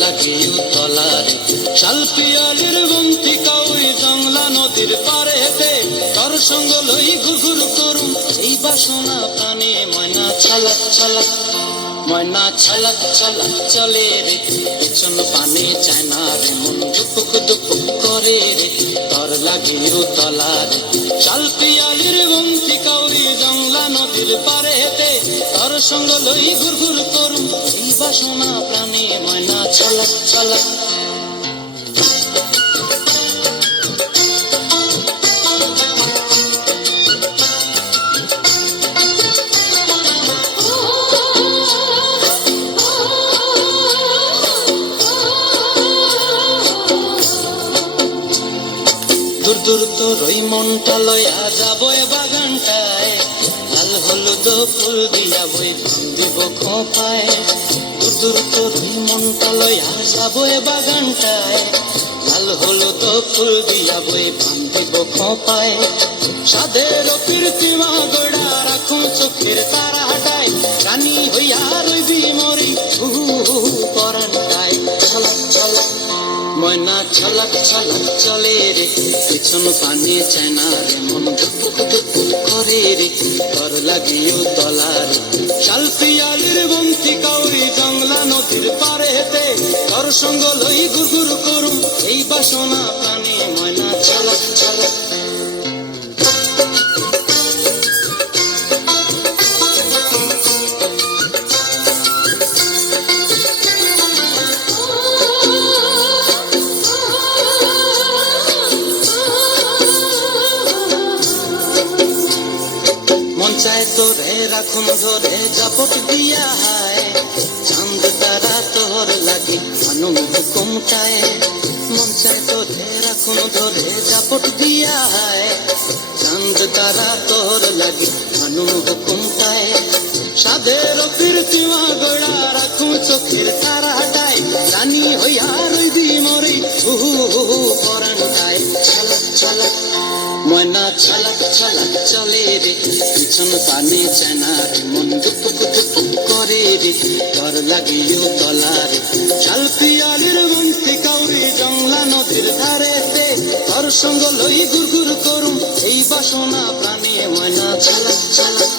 লাগিও তলারে শাল পিয়ালির বন্তি কাউরি জংলা নদীর পারে হেঁটে তোর সঙ্গ লই ঘুরঘুর করুম এই বাসনা প্রাণে ময়না ছালাক ছালাক ময়না ছালাক ছালাক চলে রে পেছন পানে চায় না রে মন দুপুক দুপুক করে রে তোর লাগিও তলারে শাল পিয়ালির বন্তি কাউরি জংলা নদীর পারে হেঁটে তোর সঙ্গ লই ঘুরঘুর করুম এই বাসনা প্রাণে ময়না ছালাক ছালাক দূর দূর তোর ওই মনটা লয়া যাবো বাগানটায় লাল হলুদ ফুল দিয়া বই ধান দিব খোপায় দূর দূর তোর ওই মনটা লয়া যাবো বাগানটায় লাল হলুদ ফুল দিয়া বই ধান দিব খোপায় সাদের কীর্তিমা গোড়া রাখুন চোখের তারা হাটায় রানী হইয়া রইবি মরি পরানটায় ছলাক ছলাক ময়না ছলাক ছলাক চলে রে পেছন পানে চায় না রে মন দুপুক দুপুক করে রে তোর লাগিও তলার শাল পিয়ালির বন্তি কাউরি জংলা নদীর পারে হেঁটে তোর সঙ্গ লই ঘুরঘুর করুম এই বাসনা প্রাণে ময়না ছলাক ছলাক চায় তোরে রাখুন ধরে জাপট দিয়া হায় চাঁদ তারা তোর লাগে হানুম হুকুমটায় মন চায় তোরে রাখুন ধরে জাপট দিয়া হায় চাঁদ তারা তোর লাগে হানুম হুকুমটায় সাদের কীর্তিমা গোড়া রাখুন চোখের তারা হাটায় রানী হইয়া রইবি মরি পরানটায় ছালাক ছালাক ময়না ছালাক ছালাক চলে রে পিছন পানে চায় না রে মন দুপুক দুপুক করে রে তোর লাগিও তলারে শাল পিয়ালির বন্তি কাউরি জংলা নদীর ধারেতে তোর সঙ্গ লই ঘুরঘুর করুম এই বাসনা প্রাণে ময়না ছালাক ছালাক